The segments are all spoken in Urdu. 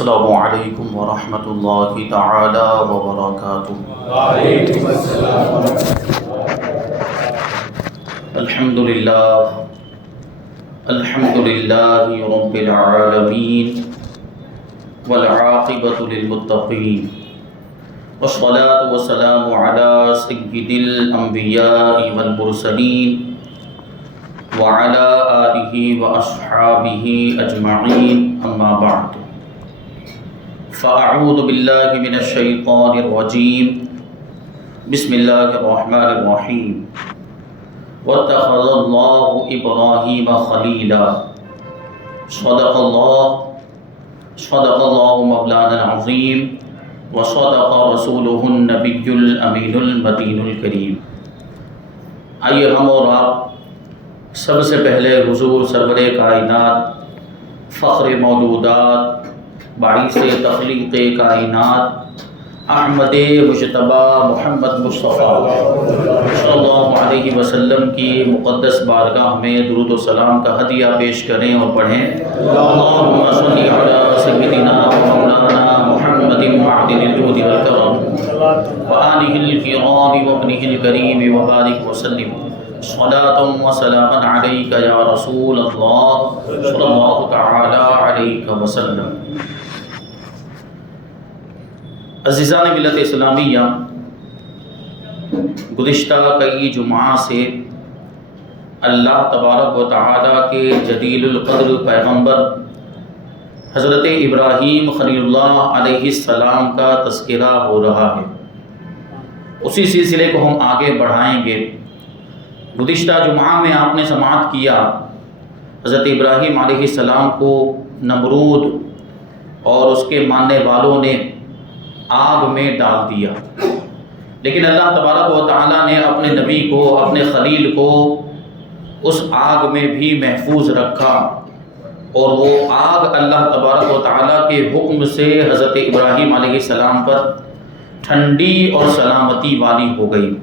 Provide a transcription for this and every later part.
السلام علیکم ورحمۃ اللہ تعالی وبرکاتہ۔ وعلیکم السلام ورحمۃ اللہ۔ الحمد للہ رب العالمین والعاقبۃ للمتقین والصلاة والسلام علی سید الانبیاء والمرسلین وعلی آلہ واصحابہ اجمعین، اما بعد فاعوذ باللہ من الشیطان الرجیم، بسم اللہ الرحمن الرحیم۔ واتخذ اللہ ابراہیم خلیلا، صدق اللہ مولانا العظیم وصدق رسولہ النبی الامین المتین الکریم۔ آئیے ہم اور آپ سب سے پہلے حضور سرور کائنات، فخر موجودات، باعث تخلیق کائنات، احمد مجتبی محمد مصطفیٰ صلی اللہ علیہ وسلم کی مقدس بارگاہ میں درود و سلام کا ہدیہ پیش کریں اور پڑھیں۔ اللہم صلی علی سیدنا مولانا محمد معدن الجود والکرم وآلہ الکرام وابنہ الکریم وبارک وسلم صلاۃ و سلاما علیک یا رسول اللہ صلی اللہ تعالی علیہ وسلم۔ عزیزان ملت اسلامیہ، گزشتہ کئی جمعہ سے اللہ تبارک و تعالیٰ کے جلیل القدر پیغمبر حضرت ابراہیم خلیل اللہ علیہ السلام کا تذکرہ ہو رہا ہے۔ اسی سلسلے کو ہم آگے بڑھائیں گے۔ گزشتہ جمعہ میں آپ نے سماعت کیا، حضرت ابراہیم علیہ السلام کو نمرود اور اس کے ماننے والوں نے آگ میں ڈال دیا، لیکن اللہ تبارک و تعالیٰ نے اپنے نبی کو، اپنے خلیل کو اس آگ میں بھی محفوظ رکھا، اور وہ آگ اللہ تبارک و تعالیٰ کے حکم سے حضرت ابراہیم علیہ السلام پر ٹھنڈی اور سلامتی والی ہو گئی۔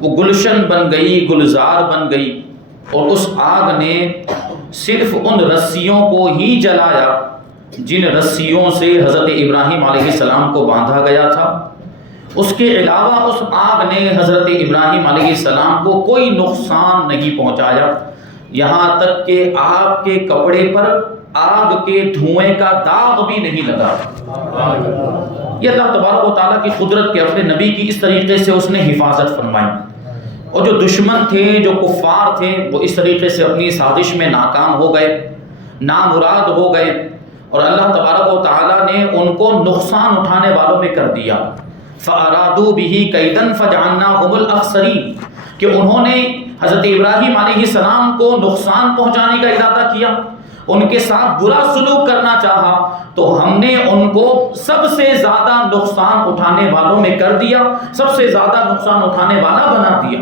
وہ گلشن بن گئی، گلزار بن گئی، اور اس آگ نے صرف ان رسیوں کو ہی جلایا جن رسیوں سے حضرت ابراہیم علیہ السلام کو باندھا گیا تھا۔ اس کے علاوہ اس آگ نے حضرت ابراہیم علیہ السلام کو کوئی نقصان نہیں پہنچایا، یہاں تک کہ آپ کے کپڑے پر آگ کے دھوئیں کا داغ بھی نہیں لگا۔ یہ اللہ تبارک و تعالیٰ کی قدرت کے اپنے نبی کی اس طریقے سے اس نے حفاظت فرمائی، اور جو دشمن تھے، جو کفار تھے، وہ اس طریقے سے اپنی سازش میں ناکام ہو گئے، نامراد ہو گئے، اور اللہ تبارک و تعالیٰ نے ان کو نقصان اٹھانے والوں میں کر دیا۔ فَأَرَادُوا بِهِ كَيْدًا فَجَعَلْنَاهُمُ الْأَخْسَرِينَ، کہ انہوں نے حضرت ابراہیم علیہ السلام کو نقصان پہنچانے کا ارادہ کیا، ان کے ساتھ برا سلوک کرنا چاہا، تو ہم نے ان کو سب سے زیادہ نقصان اٹھانے والوں میں کر دیا، سب سے زیادہ نقصان اٹھانے والا بنا دیا،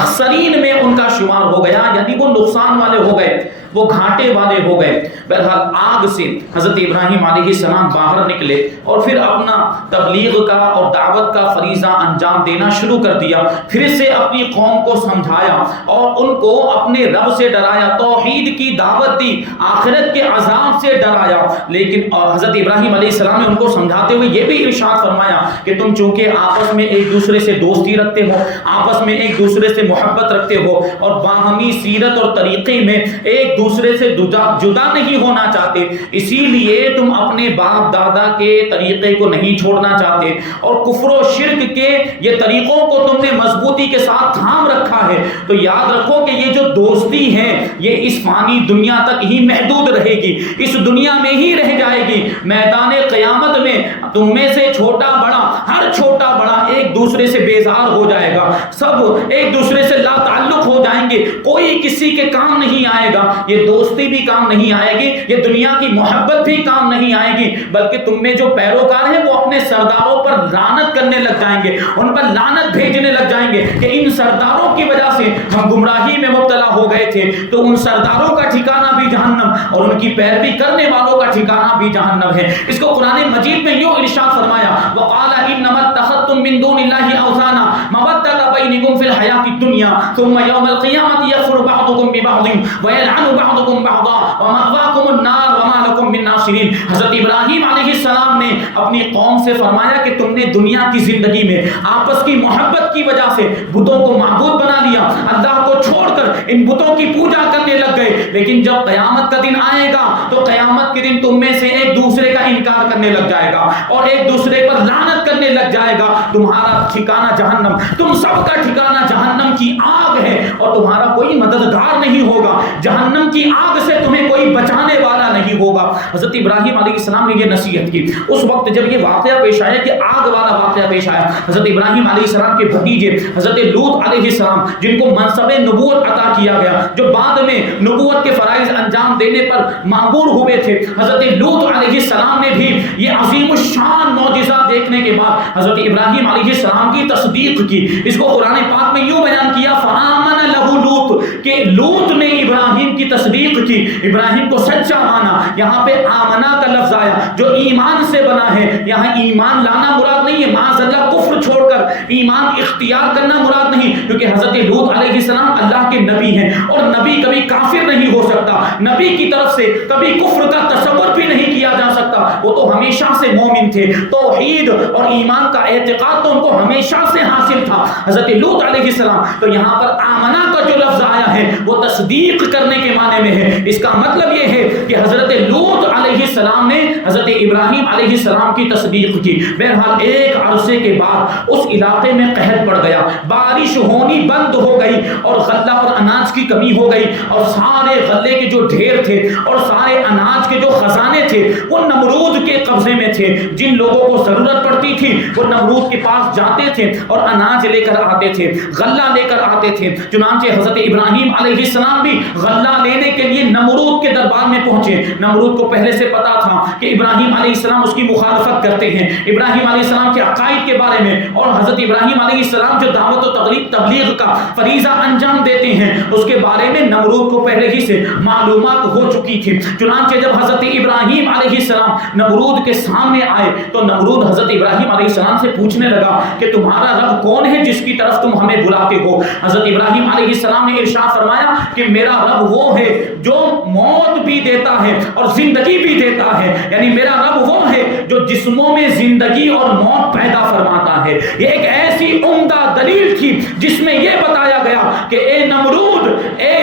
اخسرین میں ان کا شمار ہو گیا، یعنی وہ نقصان والے ہو گئے، وہ گھاٹے والے ہو گئے۔ بہرحال آگ سے حضرت ابراہیم علیہ السلام باہر نکلے اور پھر اپنا تبلیغ کا اور دعوت کا فریضہ انجام دینا شروع کر دیا، پھر سے اپنی قوم کو سمجھایا اور ان کو اپنے رب سے ڈرایا، توحید کی دعوت دی، آخرت کے عذاب سے ڈرایا۔ لیکن حضرت ابراہیم علیہ السلام نے ان کو سمجھاتے ہوئے یہ بھی ارشاد فرمایا کہ تم چونکہ آپس میں ایک دوسرے سے دوستی رکھتے ہو، آپس میں ایک دوسرے سے محبت رکھتے ہو، اور باہمی سیرت اور طریقے میں ایک دوسرے سے جدا نہیں ہونا چاہتے، اسی لیے تم اپنے باپ دادا کے طریقے کو نہیں چھوڑنا چاہتے، اور کفر و شرک کے یہ طریقوں کو تم نے مضبوطی کے ساتھ تھام رکھا ہے، تو یاد رکھو کہ یہ جو دوستی ہے یہ اس فانی دنیا تک ہی محدود رہے گی، اس دنیا میں ہی رہ جائے گی۔ میدان قیامت میں تم میں سے چھوٹا بڑا، ہر چھوٹا بڑا ایک دوسرے سے بیزار ہو جائے گا، سب ایک دوسرے سے لا تعلق ہو جائیں گے، کوئی کسی کے کام نہیں آئے گا، یہ دوستی بھی کام نہیں آئے گی، یہ دنیا کی محبت بھی کام نہیں آئے گی، بلکہ تم میں جو پیروکار ہیں وہ اپنے سرداروں پر لعنت کرنے لگ جائیں گے، ان پر لعنت بھیجنے لگ جائیں گے کہ ان سرداروں کی وجہ سے ہم گمراہی میں مبتلا ہو گئے تھے، تو ان سرداروں کا ٹھکانہ بھی جہنم اور ان کی پیروی کرنے والوں کا ٹھکانہ جہاں بھی جہنم ہے۔ اس کو قرآن مجید میں یوں ارشاد فرمایا وقال انما اتخذتم من دون اللہ اوثانا مودۃ بینکم فی الحیاۃ الدنیا ثم یوم القیامۃ یکفر بعضکم ببعض ویلعن بعضکم بعضا ومأواکم النار وما لکم من ناصرین۔ حضرت ابراہیم علیہ السلام نے اپنی قوم سے فرمایا کہ تم نے دنیا کی زندگی میں آپس کی محبت کی وجہ سے بتوں کو معبود بنا لیا، اللہ کو چھوڑ کر ان بتوں کی پوجا کرنے لگ گئے، لیکن جب قیامت کا دن آئے گا تو قیامت کے دن تم میں سے ایک دوسرے کا انکار کرنے لگ جائے گا اور ایک دوسرے پر لعنت کرنے لگ جائے گا، تمہارا ٹھکانہ جہنم، تم سب کا ٹھکانہ جہنم کی آگ ہے اور تمہارا کوئی مددگار نہیں ہوگا، جہنم کی آگ سے تمہیں کوئی بچانے والا نہیں ہوگا۔ حضرت ابراہیم علیہ السلام نے یہ نصیحت کی۔ اس وقت جب یہ واقعہ پیش آیا کہ آگ والا واقعہ پیش آیا، حضرت ابراہیم علیہ السلام کے بھتیجے حضرت لوط علیہ السلام جن کو منصب نبوت عطا کیا گیا، جو بعد میں نبوت کے فرائض انجام دینے پر معمور ہوئے تھے، حضرت لوط علیہ السلام نے بھی یہ عظیم الشان معجزہ دیکھنے کے بعد حضرت ابراہیم علیہ السلام کی تصدیق کی۔ اس کو قرآن پاک میں یوں بیان کیا فآمن لہ لوط، کہ لوط نے ابراہیم کی تصدیق کی، ابراہیم کو سچا مانا۔ یہاں پہ آمنا کا لفظ آیا جو ایمان سے بنا ہے، یہاں ایمان لانا مراد نہیں ہے، معاذ اللہ کفر چھوڑ کر ایمان اختیار کرنا مراد نہیں، کیونکہ حضرت لوط علیہ السلام اللہ کے نبی ہیں اور نبی کبھی کافر نہیں ہو سکتا، نبی کی طرف سے کبھی کفر کا تصور بھی نہیں کیا جا سکتا، وہ تو ہمیشہ سے مومن تھے، توحید اور ایمان کا اعتقاد تو ان کو ہمیشہ سے حاصل تھا حضرت لوط علیہ السلام۔ تو یہاں پر آمنا کا جو لفظ آیا ہے وہ تصدیق کرنے کے معنی میں ہے، اس کا مطلب یہ ہے کہ حضرت لوط علیہ السلام نے حضرت ابراہیم علیہ السلام کی تصدیق کی۔ بہرحال ایک عرصے کے بعد اس علاقے میں قحط پڑ گیا، بارش ہونی بند ہو گئی اور غلہ اور اناج کی کمی ہو گئی، اور سارے غلے کے جو ڈھیر تھے اور سارے اناج کے جو خزانے تھے وہ نمرود کے قبضے میں تھے۔ جن لوگوں کو ضرورت پڑتی تھی وہ نمرود کے پاس جاتے تھے اور اناج لے کر آتے تھے، غلہ لے کر آتے تھے۔ چنانچہ حضرت ابراہیم علیہ السلام بھی غلہ لینے کے لیے نمرود کے دربار میں پہنچے۔ نمرود کو پہلے سے پتا تھا کہ ابراہیم علیہ السلام اس کی مخالفت کرتے ہیں، ابراہیم علیہ السلام کے عقائد کے بارے میں، اور حضرت ابراہیم علیہ السلام جو دعوت و تبلیغ کا فریضہ انجام دیتے ہیں اس کے بارے میں نمرود کو پہلے ہی سے معلومات ہو چکی تھی۔ چنانچہ جب حضرت ابراہیم علیہ السلام نمرود کے سامنے آئے تو نمرود حضرت ابراہیم علیہ السلام سے پوچھنے لگا کہ تمہارا رب کون ہے جس کی طرف تم ہمیں بلاتے ہو؟ حضرت ابراہیم علیہ السلام نے ارشاد فرمایا کہ میرا رب وہ ہے جو موت بھی دیتا ہے اور زندگی بھی دیتا ہے، یعنی میرا رب وہ ہے جو جسموں میں زندگی اور موت پیدا فرماتا ہے۔ یہ ایک ایسی عمدہ دلیل تھی جس میں یہ بتایا گیا کہ اے نمرود، اے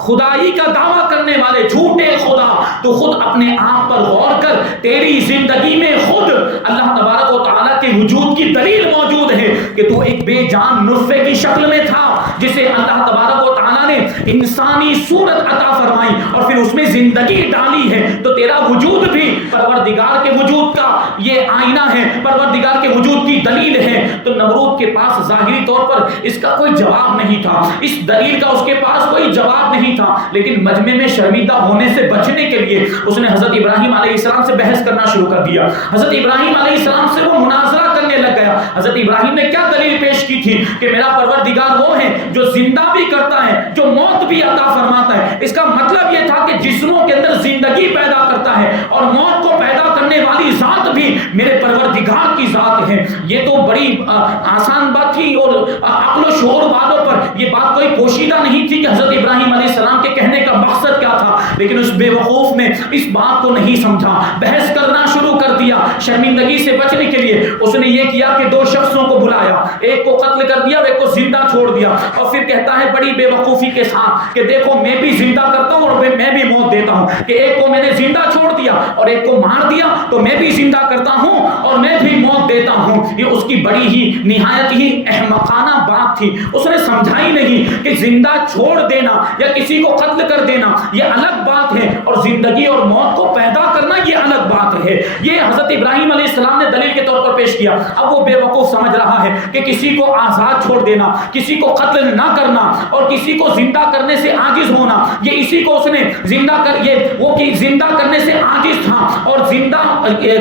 خدائی کا دعویٰ کرنے والے جھوٹے خدا، تو خود اپنے آپ پر غور کر، تیری زندگی میں خود اللہ تبارک و تعالیٰ کے وجود کی دلیل موجود ہے کہ تو ایک بے جان نطفے کی شکل میں تھا جسے اللہ تبارک و تعالیٰ نے انسانی صورت عطا فرمائی اور پھر اس میں زندگی ڈالی ہے، تو تیرا وجود بھی پروردگار کے وجود کا یہ آئینہ ہے، پروردگار کے وجود کی دلیل ہے۔ تو نمرود کے پاس ظاہری طور پر اس کا کوئی جواب نہیں تھا، اس دلیل کا اس کے پاس کوئی جواب نہیں تھا، لیکن مجمع میں شرمندہ ہونے سے بچنے کے لیے اس نے حضرت ابراہیم علیہ السلام سے بحث کرنا شروع کر دیا۔ حضرت ابراہیم علیہ السلام سے وہ مناظرہ کرنے لگ گیا۔ حضرت ابراہیم نے کیا دلیل پیش کی تھی کہ میرا پروردگار وہ ہے جو زندہ بھی کرتا ہے، جو موت بھی عطا فرماتا ہے۔ اس کا مطلب یہ تھا کہ جسموں کے اندر زندگی پیدا کرتا ہے اور موت کو پیدا کرنے والی ذات بھی میرے پروردگار کی ذات ہے۔ یہ تو بڑی آسان بات تھی اور عقل و شعور والوں پر یہ بات کوئی پوشیدہ نہیں تھی کہ حضرت ابراہیم علیہ السلام کے کہنے کا مقصد کیا تھا، لیکن اس بے وقوف نے اس بات کو نہیں سمجھا، بحث کرنا شروع کر دیا۔ شرمندگی سے بچنے کے لیے اس نے یہ کیا کہ دو شخصوں کو بلایا، ایک کو قتل کر دیا اور ایک کو زندہ چھوڑ دیا، اور پھر کہتا ہے بڑی بے وقوفی کے ساتھ کہ دیکھو میں بھی زندہ کرتا ہوں اور میں بھی موت دیتا ہوں، کہ ایک کو میں نے زندہ چھوڑ دیا اور ایک کو مار دیا تو میں بھی زندہ کرتا ہوں اور میں بھی موت دیتا ہوں۔ یہ اس کی بڑی ہی نہایت ہی احمقانہ بات تھی، اس نے سمجھا ہی نہیں کہ زندہ چھوڑ دینا یا کسی کو قتل کر دینا یہ الگ بات ہے اور زندگی اور موت کو پیدا کرنا یہ الگ بات ہے. یہ حضرت ابراہیم علیہ السلام نے دلیل کے طور پر پیش کیا. اب وہ بے وقوف سمجھ رہا ہے کہ کسی کو آزاد چھوڑ دینا, کسی کو قتل نہ کرنا اور کسی کو زندہ کرنے سے عاجز ہونا, یہ اسی کو اس نے زندہ کر یہ وہ کہ زندہ کرنے سے عاجز تھا اور زندہ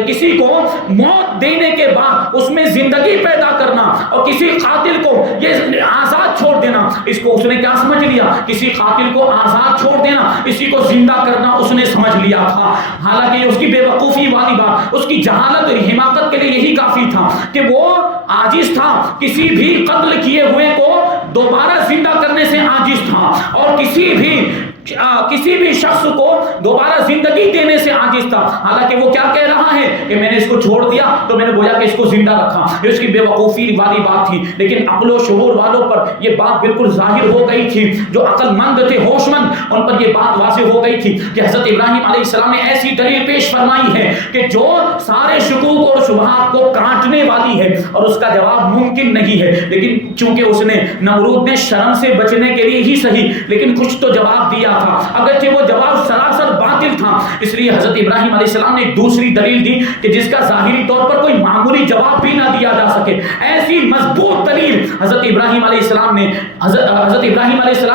کسی کو موت دینے کے بعد اس میں زندگی پیدا کرنا اور کسی قاتل کو یہ آزاد چھوڑ دینا, اس کو اس نے کیا سمجھ لیا؟ کسی قاتل کو آزاد چھوڑ دینا, اسی کو زندہ کرنا اس نے سمجھ لیا تھا. حالانکہ اس کی بے وقوفی والی بات, اس کی جہالت اور حماقت کے لیے یہی کافی تھا کہ وہ عاجز تھا, کسی بھی قتل کیے ہوئے کو دوبارہ زندہ کرنے سے عاجز تھا اور کسی بھی شخص کو دوبارہ زندگی دینے سے عاجز تھا. حالانکہ وہ کیا کہہ رہا ہے کہ میں نے اس کو چھوڑ دیا تو میں نے گویا کہ اس کو زندہ رکھا. یہ اس کی بے وقوفی والی بات تھی, لیکن عقل و شعور والوں پر یہ بات بالکل ظاہر ہو گئی تھی. جو عقل مند تھے, ہوش مند, ان پر یہ بات واضح ہو گئی تھی کہ حضرت ابراہیم علیہ السلام نے ایسی دلیل پیش فرمائی ہے کہ جو سارے شکوک اور شبہات کو کاٹنے والی ہے اور اس کا جواب ممکن نہیں ہے. لیکن چونکہ اس نے نمرود نے شرم سے بچنے کے لیے ہی صحیح لیکن کچھ تو جواب دیا تھا, اگرچہ وہ جواب سراسر باطل تھا. اس لیے حضرت ابراہیم علیہ السلام نے ایک دوسری دلیل دی کہ جس کا ظاہری طور پر کوئی معمولی جواب بھی نہ دیا جا سکے. ایسی مضبوط دلیل حضرت ابراہیم علیہ السلام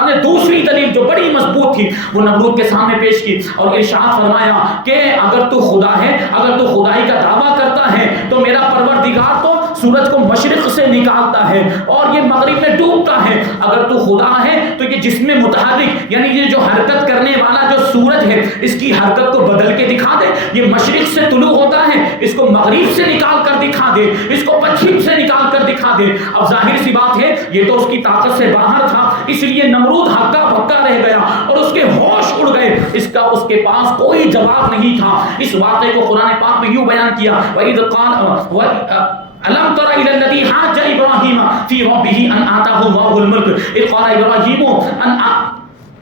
نے دوسری دلیل جو بڑی مضبوط تھی وہ نمرود کے سامنے پیش کی اور ارشاد فرمایا کہ اگر تو خدا ہے, اگر تو خدائی کا دعویٰ کرتا ہے تو میرا پروردگار تو سورج کو مشرق سے نکالتا ہے اور یہ مغرب میں ڈوبتا ہے. اگر تو خدا ہے تو یہ جسم متحرک یعنی یہ جو حرکت کرنے والا جو سورج ہے اس کی حرکت کو بدل کے دکھا دے. یہ مشرق سے طلوع ہوتا ہے, اس کو مغرب سے نکال کر دکھا دے, اس کو پچھم سے نکال کر دکھا دے. اب ظاہر سی بات ہے یہ تو اس کی طاقت سے باہر تھا, اس لیے نمرود ہکا بکا رہ گیا اور اس کے ہوش اڑ گئے. اس کے پاس کوئی جواب نہیں تھا. اس واقعے کو قرآن پاک میں یوں بیان کیا, وَإِذْ قَالَ أَلَمْ تَرَ إِلَى الَّذِي حَاجَّ إِبْرَاهِيمَ فِي رَبِّهِ أَنْ آتَاهُ اللَّهُ الْمُلْكَ إِذْ قَالَ إِبْرَاهِيمُ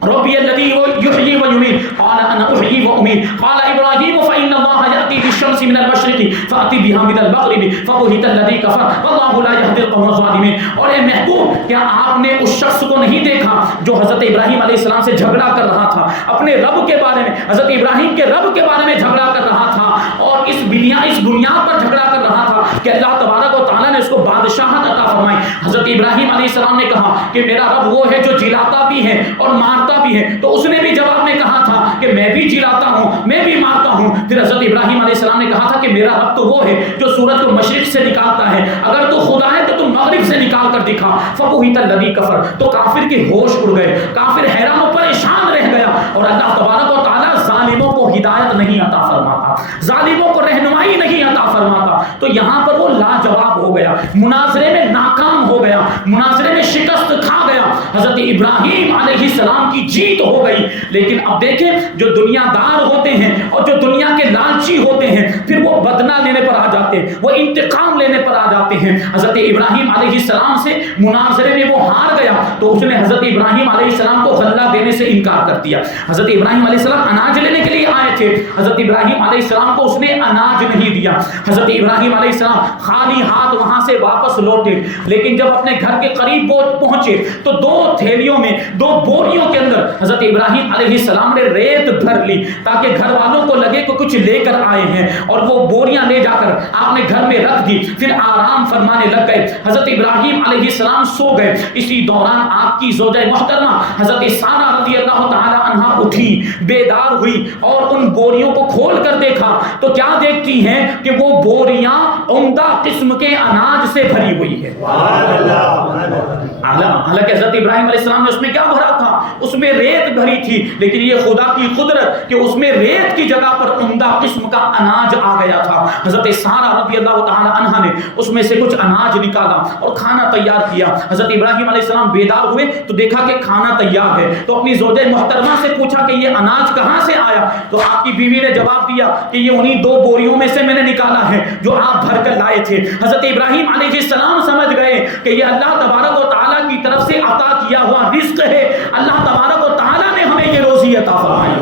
ربي الذي يحيي ويميت قال انا احيي واميت قال ابراهيم فان الله ياتي بالشمس من المشرق فاتي بها من المغرب فبهت الذي كفر والله لا يهدي القوم الظالمين. اور اے محبوب, کیا آپ نے اس شخص کو نہیں دیکھا جو حضرت ابراہیم علیہ السلام سے جھگڑا کر رہا تھا اپنے رب کے بارے میں, حضرت ابراہیم کے رب کے بارے میں جھگڑا کر رہا تھا اور اس بنیاد پر جھگڑا کر رہا تھا کہ اللہ تبارک و تعالیٰ نے اس کو بادشاہت عطا فرمائی. حضرت ابراہیم علیہ السلام نے کہا کہ میرا رب وہ ہے جو جلاتا بھی ہے اور مارتا بھی ہے, تو اس نے بھی جواب میں کہا تھا کہ میں بھی جلاتا ہوں, میں بھی مارتا ہوں. پھر حضرت ابراہیم علیہ السلام نے کہا تھا کہ میرا رب تو وہ ہے جو سورج کو مشرق سے نکالتا ہے, اگر تو خدا ہے تو تم مغرب سے نکال کر دکھا. فبہت الذی کفر, تو کافر کے ہوش اڑ گئے, کافر حیران و پریشان رہ گیا. اور اللہ تبارک و تعالیٰ ظالموں کو ہدایت نہیں عطا فرماتا, ظالموں کو رہنمائی نہیں عطا فرماتا. تو یہاں پر وہ لاجواب ہو گیا, مناظرے میں ناکام ہو گیا, مناظرے میں شکست کھا گیا. حضرت ابراہیم علیہ السلام کی جیت ہو گئی. لیکن اب دیکھیں جو دنیا دار ہوتے ہیں اور جو دنیا کے لالچی ہوتے ہیں پھر وہ بدلہ لینے پر آ جاتے ہیں, وہ انتقام لینے پر آ جاتے ہیں. حضرت ابراہیم علیہ السلام سے مناظرے میں وہ ہار گیا تو اس نے حضرت ابراہیم علیہ السلام کو غلہ دینے سے انکار کر دیا. حضرت ابراہیم علیہ السلام اناج لینے کے لیے آئے تھے, حضرت ابراہیم علیہ السلام کو اس نے اناج نہیں دیا. حضرت ابراہیم علیہ السلام خالی ہاتھ وہاں سے واپس لوٹے, لیکن جب اپنے گھر کے قریب پہنچے تو 2 تھیلیوں میں 2 بوریوں کے اندر حضرت ابراہیم علیہ السلام نے ریت بھر لی تاکہ گھر والوں کو لگے کہ کچھ لے کر آئے ہیں, اور وہ بوریاں لے جا کر آپ نے گھر میں رکھ دی. پھر آرام فرمانے لگ گئے. حضرت ابراہیم علیہ السلام سو گئے. اسی دوران آپ کی زوجہ محترمہ حضرت سارہ رضی اللہ تعالی عنہا اٹھی, بیدار ہوئی اور ان بوریوں کو کھول کر دیکھا تو کیا دیکھتی ہیں کہ وہ بوریاں عمدہ قسم کے اناج سے بھری ہوئی ہے. حالانکہ حضرت ابراہیم علیہ السلام نے اس میں کیا بھرا تھا, اس میں ریت بھری تھی, لیکن یہ خدا کی قدرت کہ اس میں ریت کی جگہ پر عمدہ قسم کا اناج آ گیا تھا. حضرت سارہ رضی اللہ تعالی عنہا نے اس میں سے کچھ اناج نکالا اور کھانا تیار کیا. حضرت ابراہیم علیہ السلام بیدار ہوئے تو دیکھا کہ کھانا تیار ہے, تو اپنی زوجہ محترمہ سے پوچھا کہ یہ اناج کہاں سے آیا, تو آپ کی بیوی نے جواب دیا کہ یہ انہی 2 بوریوں میں سے میں نے نکالا ہے جو آپ بھر کر لائے تھے. حضرت ابراہیم علیہ السلام سمجھ گئے کہ یہ اللہ تبارک و تعالیٰ کی طرف سے عطا کیا ہوا رزق ہے, اللہ تبارک و تعالیٰ نے ہمیں یہ روزی عطا فرمائی.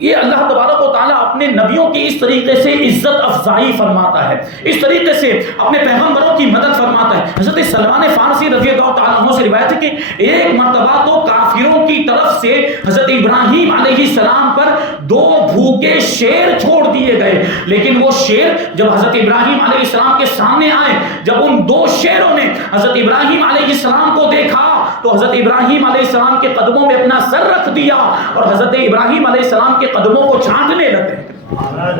یہ اللہ تبارک و تعالیٰ اپنے نبیوں کی اس طریقے سے عزت افزائی فرماتا ہے، اس طریقے سے اپنے پیغمبروں کی مدد فرماتا ہے۔ حضرت سلمان فارسی رضی اللہ تعالیٰ عنہ سے روایت ہے کہ ایک مرتبہ تو کافروں کی طرف سے حضرت ابراہیم علیہ السلام پر 2 بھوکے شیر چھوڑ دیے گئے، لیکن وہ شیر جب حضرت ابراہیم علیہ السلام کے سامنے آئے، جب ان 2 شیروں نے حضرت ابراہیم علیہ السلام کو دیکھا تو حضرت ابراہیم علیہ السلام کے قدموں میں اپنا سر رکھ دیا اور حضرت ابراہیم علیہ السلام کے قدموں کو چھانٹنے لگے،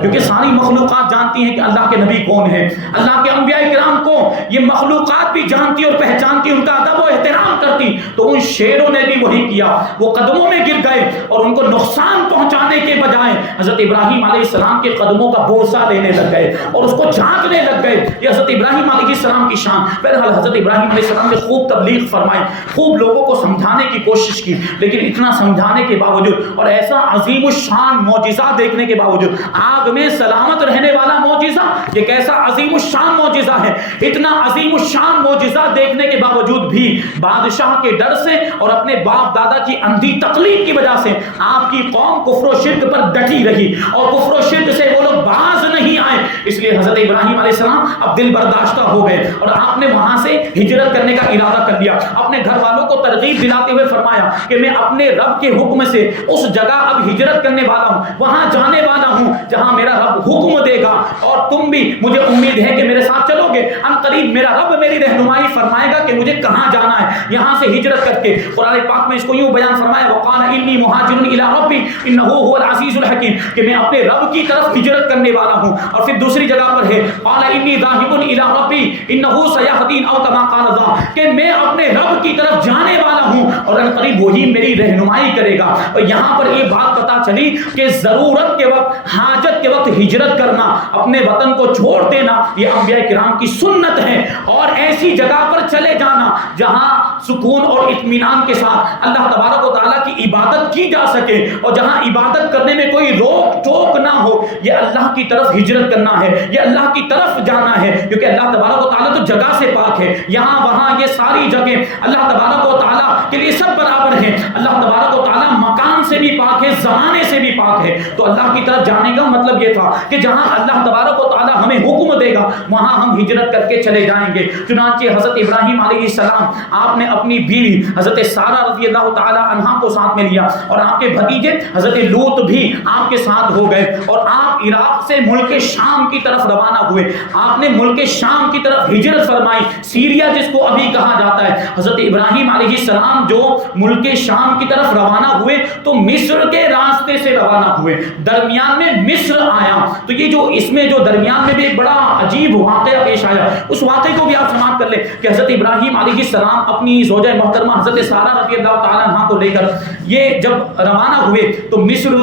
کیونکہ ساری مخلوقات جانتی ہیں کہ اللہ کے نبی کون ہے، اللہ کے انبیاء کرام کو یہ مخلوقات بھی جانتی اور پہچانتی، ان کا ادب و احترام کرتی۔ تو ان شیروں نے بھی وہی کیا، وہ قدموں میں گر گئے اور ان کو نقصان پہنچانے کے بجائے حضرت ابراہیم علیہ السلام کے قدموں کا بوسہ لینے لگ گئے اور اس کو جھانکنے لگ گئے۔ یہ حضرت ابراہیم علیہ السلام کی شان۔ بہرحال حضرت ابراہیم علیہ السلام نے خوب تبلیغ فرمائی، خوب لوگوں کو سمجھانے کی کوشش کی، لیکن اتنا سمجھانے کے باوجود اور ایسا عظیم الشان معجزہ دیکھنے کے باوجود، آگ میں سلامت رہنے والا معجزہ، یہ کیسا عظیم الشان معجزہ ہے، اتنا عظیم الشان معجزہ دیکھنے کے باوجود بھی بادشاہ کے ڈر سے اور اپنے باپ دادا کی اندھی تقلید کی وجہ سے آپ کی قوم کفر و شرک پر ڈٹی رہی اور کفر و شرک سے وہ لوگ باز نہیں آئے۔ اس لیے حضرت ابراہیم علیہ السلام اب دل برداشتہ ہو گئے اور آپ نے وہاں سے ہجرت کرنے کا ارادہ کر لیا۔ اپنے گھر والوں کو ترغیب دلاتے ہوئے فرمایا کہ میں اپنے رب کے حکم سے اس جگہ اب ہجرت کرنے والا ہوں، وہاں جانے والا ہوں جہاں میرا رب حکم دے گا، اور تم بھی مجھے امید ہے کہ میرے ساتھ چلو گے۔ ان قریب میرا رب میری رہنمائی فرمائے گا کہ مجھے کہاں جانا ہے، یہاں سے ہجرت کر کے۔ قرآن پاک میں اس کو یوں بیان فرمایا، وقال انی مہاجر الی ربی انہ هو العزیز الحکیم، کہ میں اپنے رب کی طرف ہجرت کرنے والا ہوں۔ اور پھر دوسری جگہ پر ہے قال انی ذاہب الی ربی انہ سیہدین، او کما قال اللہ، کہ میں اپنے رب کی طرف جانے والا ہوں اور ان قریب وہی میری رہنمائی کرے گا۔ اور یہاں پر یہ بات پتہ چلی کہ ضرورت کے وقت، حاجت کے وقت ہجرت کرنا، اپنے وطن کو چھوڑ دینا، یہ انبیاء کرام کی سنت ہے، اور ایسی جگہ پر چلے جانا جہاں سکون اور اطمینان کے ساتھ اللہ تبارک و تعالیٰ کی عبادت کی جا سکے اور جہاں عبادت کرنے میں کوئی روک ٹوک نہ ہو، یہ اللہ کی طرف ہجرت کرنا ہے، یہ اللہ کی طرف جانا ہے، کیونکہ اللہ تبارک و تعالیٰ تو جگہ سے پاک ہے، یہاں وہاں یہ ساری جگہیں اللہ تبارک و تعالیٰ کے لیے سب برابر ہیں۔ اللہ تبارک و تعالیٰ مکان سے بھی پاک ہے، زمانے سے بھی پاک ہے۔ تو اللہ کی طرف جانے کا مطلب یہ تھا کہ جہاں اللہ تبارک و تعالیٰ ہمیں حکم دے گا وہاں ہم ہجرت کر کے چلے جائیں گے۔ چنانچہ حضرت ابراہیم علیہ السلام، آپ نے اپنی بیوی حضرت سارہ رضی اللہ تعالیٰ عنہا کو ساتھ میں لیا اور آپ کے بھتیجے حضرت لوط بھی آپ کے ساتھ ہو گئے، اور آپ عراق سے ملک شام کی طرف روانہ ہوئے۔ آپ نے ملک شام کی طرف ہجرت فرمائی، سیریا جس کو ابھی کہا جاتا ہے۔ حضرت ابراہیم علیہ السلام جو ملک شام کی طرف روانہ ہوئے تو مصر کے راستے سے روانہ ہوئے، درمیان میں مصر آیا۔ تو یہ جو اس میں جو درمیان میں بھی ایک بڑا عجیب واقعہ پیش آیا، اس واقعے کو بھی آپ سماعت کر لیں کہ حضرت ابراہیم علیہ السلام اپنی زوجہ محترمہ حضرت سارہ رضی اللہ تعالیٰ عنہ کو لے کر یہ جب روانہ ہوئے تو مصر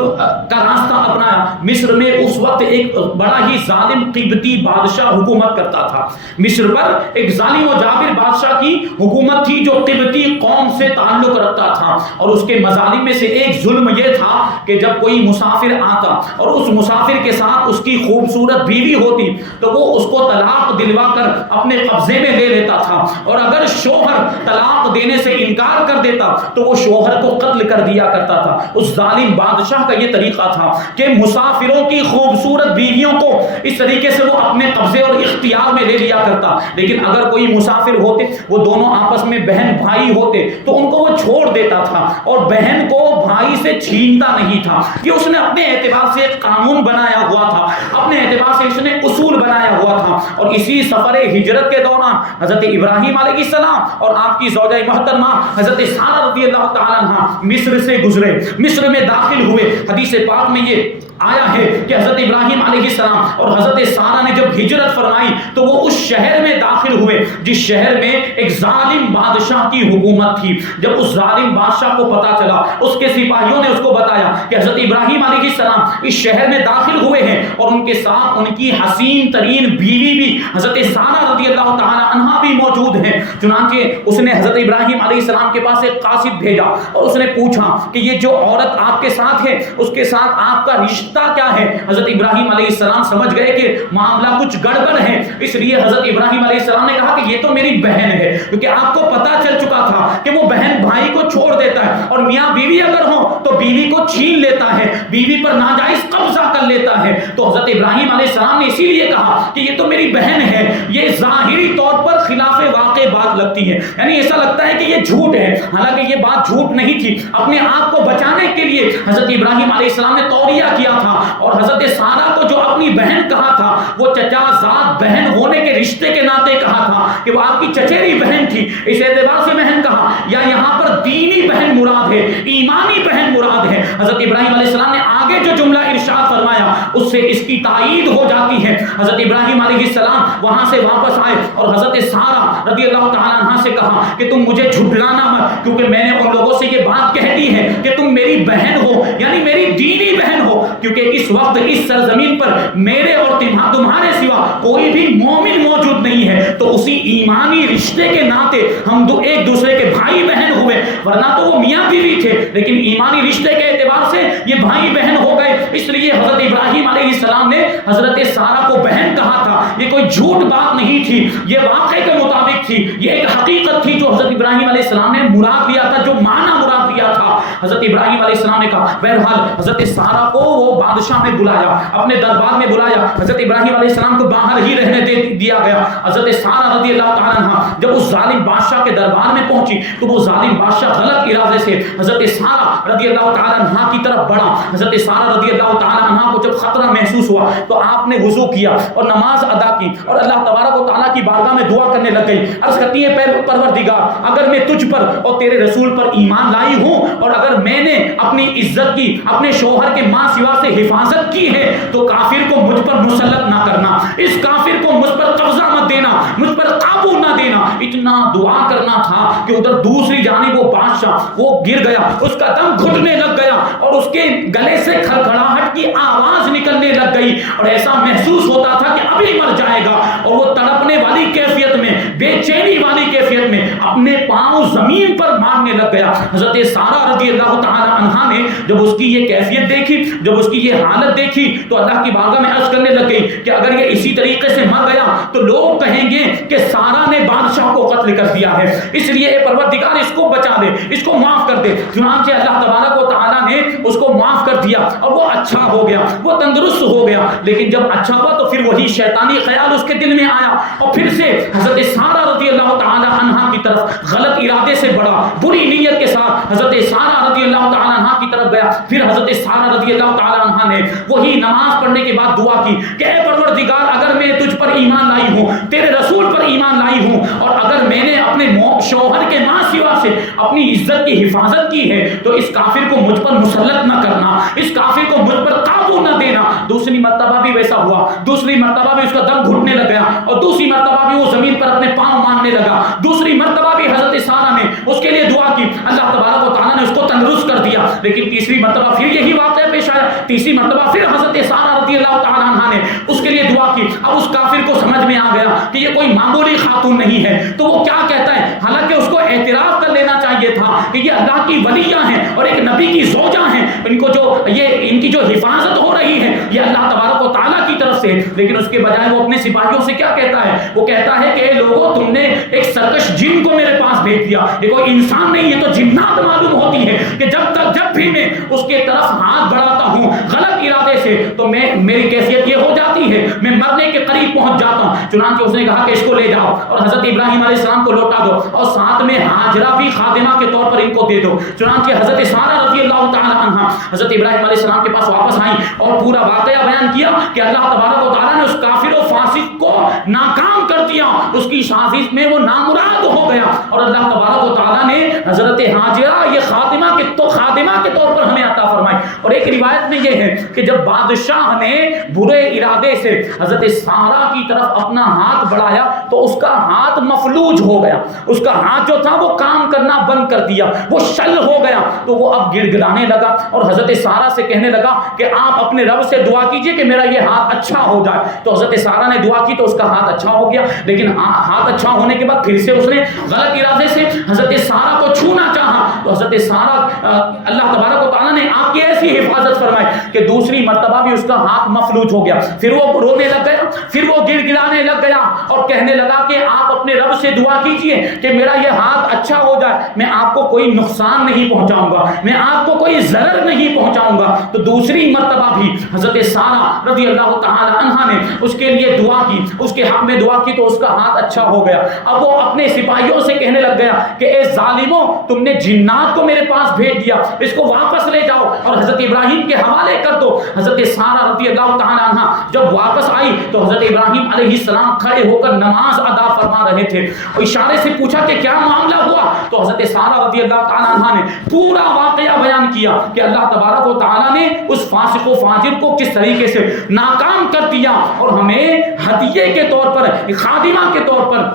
کا راستہ اپنایا۔ مصر میں اس وقت ایک بڑا ہی ظالم قبطی بادشاہ حکومت کرتا تھا۔ مصر پر ایک ظالم و جابر بادشاہ کی حکومت تھی جو قبطی قوم سے تعلق رکھتا تھا، اور اس کے مظالم میں سے ایک ظلم یہ تھا کہ جب کوئی مسافر آتا اور اس مسافر کے ساتھ اس کی خوبصورت بیوی ہوتی تو وہ اس کو طلاق دلوا کر اپنے قبضے میں لے لیتا تھا، اور اگر شوہر طلاق دینے سے انکار کر دیتا تو وہ شوہر کو قتل کر دیا کرتا تھا۔ اس ظالم بادشاہ کا یہ طریقہ تھا کہ مسافروں کی خوبصورت بیویوں کو اس طریقے سے وہ اپنے قبضے اور اختیار میں لے لیا کرتا، لیکن اگر کوئی مسافر ہوتے، وہ دونوں آپس میں بہن بھائی ہوتے، تو ان کو وہ چھوڑ دیتا تھا اور بہن کو بھائی سے چھینتا نہیں تھا۔ یہ اس نے اپنے اعتبار سے ایک قانون بنایا ہوا تھا، اپنے اعتبار سے اس نے اصول بنایا ہوا تھا۔ اور اسی سفر ہجرت کے دوران حضرت ابراہیم علیہ السلام اور آپ کی زوجہ محترمہ حضرت سارہ رضی اللہ تعالیٰ عنہ مصر سے گزرے، مصر میں داخل ہوئے۔ حدیث پاک میں یہ آیا ہے کہ حضرت ابراہیم علیہ السلام اور حضرت سارہ نے جب ہجرت فرمائی تو وہ اس شہر میں داخل ہوئے جس شہر میں ایک ظالم بادشاہ کی حکومت تھی۔ جب اس ظالم بادشاہ کو پتا چلا، اس کے سپاہیوں نے اس کو بتایا کہ حضرت ابراہیم علیہ السلام اس شہر میں داخل ہوئے ہیں اور ان کے ساتھ ان کی حسین ترین بیوی بھی حضرت سارہ رضی اللہ تعالی عنہا بھی موجود ہیں۔ چنانچہ اس نے حضرت ابراہیم علیہ السلام کے پاس ایک قاصد بھیجا اور اس نے پوچھا کہ یہ جو عورت آپ کے ساتھ ہے اس کے ساتھ آپ کا رشتہ رشتہ کیا ہے؟ حضرت ابراہیم علیہ السلام سمجھ گئے کہ معاملہ کچھ گڑبڑ ہے، اس لیے حضرت ابراہیم علیہ السلام نے کہا کہ یہ تو میری بہن ہے، کیونکہ آپ کو پتا چل چکا تھا کہ وہ بہن بھائی کو چھوڑ دیتا ہے، اور میاں بیوی اگر ہوں تو بیوی کو چھین لیتا ہے، بیوی پر ناجائز قبضہ کر لیتا ہے۔ تو حضرت ابراہیم علیہ السلام نے اسی لیے کہا کہ یہ تو میری بہن ہے۔ یہ ظاہری طور پر خلاف واقع بات لگتی ہے، یعنی ایسا لگتا ہے کہ یہ جھوٹ ہے، حالانکہ یہ بات جھوٹ نہیں تھی۔ اپنے آپ کو بچانے کے لیے حضرت ابراہیم علیہ السلام نے توریہ کیا تھا، اور حضرت سارہ کو جو اپنی بہن کہا تھا وہ چچا زاد بہن ہونے کے رشتے کے ناطے کہا تھا کہ وہ آپ کی چچیری بہن تھی، اس اعتبار سے بہن کہا، یا یہاں پر دینی بہن مراد ہے، ایمانی بہن مراد ہے۔ حضرت ابراہیم علیہ السلام نے آگے جو جملہ ارشاد فرمایا اس سے اس کی تائید ہو جاتی ہے۔ حضرت ابراہیم علیہ السلام وہاں سے واپس آئے اور حضرت سارہ رضی اللہ تعالیٰ عنہ سے کہا کہ تم مجھے جھٹلانا مت، کیونکہ میں نے ان لوگوں سے یہ بات کہہ دی ہے کہ تم میری بہن ہو، یعنی میری دینی بہن ہو، کیونکہ اس وقت اس سرزمین پر میرے اور تمہارے سوا کوئی بھی مومن موجود نہیں ہے، تو اسی ایمانی رشتے کے ناطے ہم ایک دوسرے کے بھائی بہن ہوئے، ورنہ تو وہ میاں بیوی تھے، لیکن ایمانی رشتے کے اعتبار سے یہ بھائی بہن ہو گئے۔ اس لیے حضرت ابراہیم علیہ السلام نے حضرت سارہ کو بہن کہا تھا۔ یہ کوئی جھوٹ بات نہیں تھی، یہ واقعے کے مطابق تھی، یہ ایک حقیقت تھی جو حضرت ابراہیم علیہ السلام نے مراد لیا تھا، جو معنی مراد لیا تھا۔ حضرت ابراہیم علیہ السلام نے کہا، بہرحال حضرت سارہ کو وہ بادشاہ نے بلایا، اپنے دربار میں بلایا، حضرت ابراہیم علیہ السلام کو باہر ہی رہنے دیا گیا۔ حضرت سارہ رضی اللہ تعالیٰ عنہ جب اس ظالم بادشاہ کے دربار میں پہنچی تو وہ ظالم بادشاہ غلط ارادے سے حضرت سارہ رضی اللہ تعالیٰ عنہ کی طرف بڑھا۔ حضرت سارہ رضی اللہ تعالیٰ عنہ کو جب خطرہ محسوس ہوا تو آپ نے وضو کیا اور نماز ادا کی اور اللہ تبارک و تعالیٰ کی بارگاہ میں دعا کرنے لگ گئی۔ عرض کرتی ہے، پروردگار، اگر میں تجھ پر اور تیرے رسول پر ایمان لائی ہوں، اور اگر میں نے اپنی عزت کی اپنے شوہر کے ماں سوا سے حفاظت کی ہے، تو کافر کو مجھ پر مسلط نہ کرنا، اس کافر کو مجھ پر قبضہ مت دینا، مجھ پر قابو نہ دینا۔ اتنا دعا کرنا تھا کہ ادھر دوسری جانب وہ بادشاہ وہ گر گیا، اس کا دم گھٹنے لگ گیا اور اس کے گلے سے کھڑکھڑاہٹ کی آواز نکلنے لگ گئی، اور ایسا محسوس ہوتا تھا کہ ابھی مر جائے گا، اور وہ تڑپنے والی کیفیت میں، بے چینی والی کیفیت میں اپنے پاؤں زمین پر مارنے لگ گیا۔ حضرت سارہ رضی اللہ تعالی عنہا نے جب اس کی یہ کیفیت دیکھی، جب اس کی یہ حالت دیکھی، تو اللہ کی بارگاہ میں عرض کرنے لگ گئی کہ اگر یہ اسی طریقے سے مر گیا تو لوگ کہیں گے کہ سارہ نے بادشاہ کو قتل کر دیا ہے، اس لیے اے پروردگار اس کو بچا دے، اس کو معاف کر دے۔ چنانچہ اللہ تبارک و تعالیٰ نے اس کو معاف کر دیا اور وہ اچھا ہو گیا، وہ تندرست ہو گیا۔ لیکن جب اچھا ہوا تو پھر وہی شیطانی خیال اس کے دل میں آیا، اور پھر سے حضرت سارہ رضی اللہ تعالی عنہا کی طرف غلط ارادے سے بڑھا، بری نیت کے ساتھ حضرت سارہ رضی اللہ تعالی عنہا کی طرف گیا۔ پھر حضرت سارہ رضی اللہ تعالی عنہا نے وہی نماز پڑھنے کے بعد دعا کی کہ اے پروردگار، اگر میں تجھ پر ایمان لائی ہوں، تیرے رسول پر ایمان لائی ہوں، اور اگر میں نے اپنے شوہر کے ماں سوا سے اپنی عزت کی حفاظت کی ہے، تو اس کافر کو مجھ پر مسلط نہ کرنا، اس کافر کو مجھ پر قابو نہ دینا۔ دوسری مرتبہ بھی ویسا ہوا، دوسری مرتبہ بھی اس کا دم گھٹنے لگ گیا، اور دوسری مرتبہ بھی وہ زمین پر اپنے پاؤں مارنے لگا۔ دوسری مرتبہ بھی حضرت سارہ نے اس کے لیے دعا کی، اللہ تبارک و تعالیٰ نے اس کو تندرست کر دیا۔ لیکن تیسری مرتبہ پھر یہی واقعہ پیش آیا، تیسری مرتبہ پھر حضرت سارہ رضی اللہ تعالیٰ عنہ نے اس کے لیے دعا کی۔ اب اس کافر کو سمجھ میں آ گیا کہ یہ کوئی معمولی خاتون نہیں ہے، تو وہ کیا کہتا ہے، حالانکہ اس کو اعتراف کر لینا چاہیے تھا کہ یہ اللہ کی ولیہ ہیں اور ایک نبی کی زوجہ ہیں، ان کی جو حفاظت ہو رہی ہے یہ اللہ تبارک و تعالیٰ کی طرف سے۔ لیکن اس کے بجائے وہ اپنے سپاہیوں سے کیا کہتا ہے، وہ کہتا ہے کہ اے لوگوں، تم نے ایک سرکش جن کو میرے پاس بھیج دیا، یہ کوئی انسان نہیں ہے، تو جنات معلوم ہوتی ہے کہ جب بھی میں اس کے طرف ہاتھ بڑھاتا ہوں غلط ارادے سے، تو میری کیفیت یہ ہو جاتی ہے، میں مرنے کے قریب پہنچ جاتا ہوں۔ چنانچہ اس نے کہا کہ اس کو لے جاؤ اور حضرت ابراہیم علیہ السلام کو لوٹا دو، اور ساتھ میں ہاجرہ بھی خادمہ کے طور پر ان کو دے دو۔ چنانچہ حضرت سارہ رضی اللہ تعالی عنہا حضرت ابراہیم علیہ السلام کے پاس واپس آئیں اور پورا واقعہ بیان کیا کہ اللہ تبارک و تعالیٰ نے اس کافر و فاسق کو ناکام کر دیا، اس کی سازش میں وہ نامراد ہو گیا، اور اللہ تبارک و تعالیٰ نے حضرت ہاجرہ یہ خادمہ کے طور پر ہمیں عطا فرمائی۔ اور ایک روایت میں یہ ہے کہ جب بادشاہ نے برے ارادے سے حضرت سارہ کی طرف اپنا ہاتھ بڑھایا تو اس کا ہاتھ مفلوج ہو گیا، اس کا ہاتھ جو تھا وہ کام کرنا بند کر دیا، وہ شل ہو گیا، تو وہ اب گڑ گڑانے لگا اور حضرت سارہ سے کہنے لگا کہ آپ اپنے رب سے دعا کیجئے کہ میرا یہ ہاتھ اچھا ہو جائے. تو حضرت سارہ نے دعا کی تو اس کا ہاتھ اچھا ہو گیا. لیکن ہاتھ اچھا ہونے کے بعد پھر سے اس نے غلط ارادے سے حضرت سارہ کو چھونا چاہا. تو حضرت سارہ اللہ تبارک و تعالیٰ نے آپ کی ایسی حفاظت فرمائی کہ دوسری مرتبہ بھی اس کا ہاتھ مفلوج ہو گیا. پھر وہ رونے لگ گیا, پھر وہ گڑ گڑانے لگ گیا اور کہنے لگا کہ آپ اپنے رب سے دعا کیجئے کہ میرا یہ ہاتھ اچھا ہو جائے, میں آپ کو کوئی نقصان نہیں پہنچاؤں گا, میں آپ کو کوئی ضرر نہیں پہنچاؤں گا. تو دوسری مرتبہ بھی حضرت سارہ رضی اللہ تعالی عنہا نے اس کے لیے دعا کی, اس کے حق میں دعا کی تو اس کا ہاتھ اچھا ہو گیا. اب وہ اپنے سپاہیوں سے کہنے لگ گیا کہ اے ظالموں, تم نے جنات کو میرے پاس بھیج دیا, اس کو واپس لے جاؤ اور حضرت ابراہیم کے حوالے کر دو. حضرت سارہ رضی اللہ تعالی عنہا جب واپس آئی تو حضرت ابراہیم علیہ السلام کھڑے ہو کر نماز ادا فرما رہے تھے. اور اشارے سے پوچھا کہ کیا معاملہ ہوا, تو حضرت سارہ رضی اللہ تعالی عنہا نے پورا واقعہ بیان کیا کہ اللہ تبارک و تعالی نے اس فاسق و فاجر کو کس طریقے سے ناکام کر دیا اور ہمیں ہدیے کے طور پر, خادمہ کے طور پر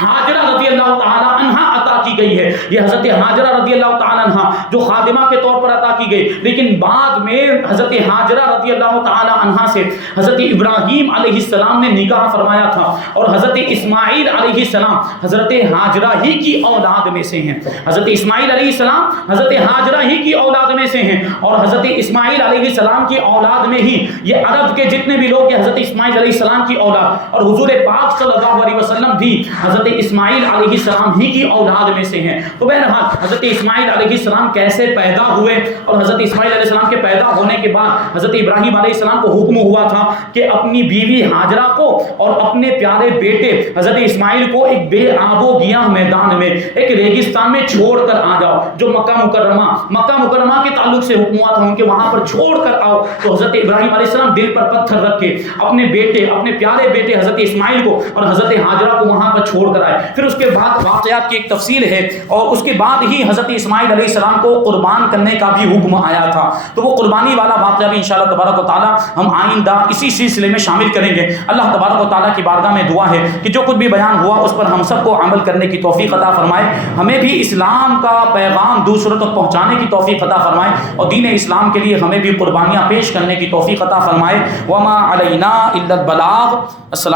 ہاجرہ رضی اللہ تعالی عنہا عطا کی گئی ہے. یہ حضرت ہاجرہ رضی اللہ تعالی عنہا جو خادمہ کے طور پر عطا کی گئی, لیکن بعد میں حضرت ہاجرہ رضی اللہ تعالی عنہا سے حضرت ابراہیم علیہ السلام نے نکاح فرمایا تھا اور حضرت اسماعیل علیہ السلام حضرت ہاجرہ ہی کی اولاد میں سے ہیں. حضرت اسماعیل علیہ السلام حضرت ہاجرہ ہی کی اولاد میں سے ہیں اور حضرت اسماعیل علیہ السلام کی اولاد میں ہی یہ عرب کے جتنے بھی لوگ حضرت اسماعیل علیہ السلام کی اولاد, اور حضور پاک صلی اللہ علیہ وسلم بھی حضرت اسماعیل علیہ السلام ہی کی اولاد میں سے ہیں. تو بہرحال حضرت اسماعیل علیہ السلام کیسے پیدا ہوئے, اور حضرت اسماعیل علیہ السلام کے پیدا ہونے کے بعد حضرت ابراہیم علیہ السلام کو حکم ہوا تھا کہ اپنی بیوی ہاجرہ کو اور اپنے پیارے بیٹے حضرت اسماعیل کو ایک بے آب و گیاہ میدان میں, ایک ریگستان میں چھوڑ کر آ جاؤ. جو مکہ مکرمہ کے تعلق سے حکم ہوا تھا ان کے وہاں پر چھوڑ کر آؤ. تو حضرت ابراہیم علیہ السلام دل پر پتھر رکھ کے اپنے بیٹے, اپنے پیارے بیٹے حضرت اسماعیل کو اور حضرت ہاجرہ کو وہاں پر چھوڑ کر آئے. پھر اس کے بعد واقعات کی ایک تفصیل ہے اور اس کے بعد ہی حضرت اسماعیل علیہ السلام کو قربان کرنے کا بھی حکم آیا تھا. تو وہ قربانی والا واقعہ بھی انشاءاللہ تبارک و تعالی ہم آئندہ اسی سلسلے میں شامل کریں گے. اللہ تبارک و تعالی کی بارگاہ میں دعا ہے کہ جو کچھ بھی بیان ہوا اس پر ہم سب کو عمل کرنے کی توفیق عطا فرمائے, ہمیں بھی اسلام کا پیغام دوسروں تک پہنچانے کی توفیق عطا فرمائے اور دین اسلام کے لیے ہمیں بھی قربانیاں پیش کرنے کی توفیق عطا فرمائے. وما علینا الا البلاغ. السلام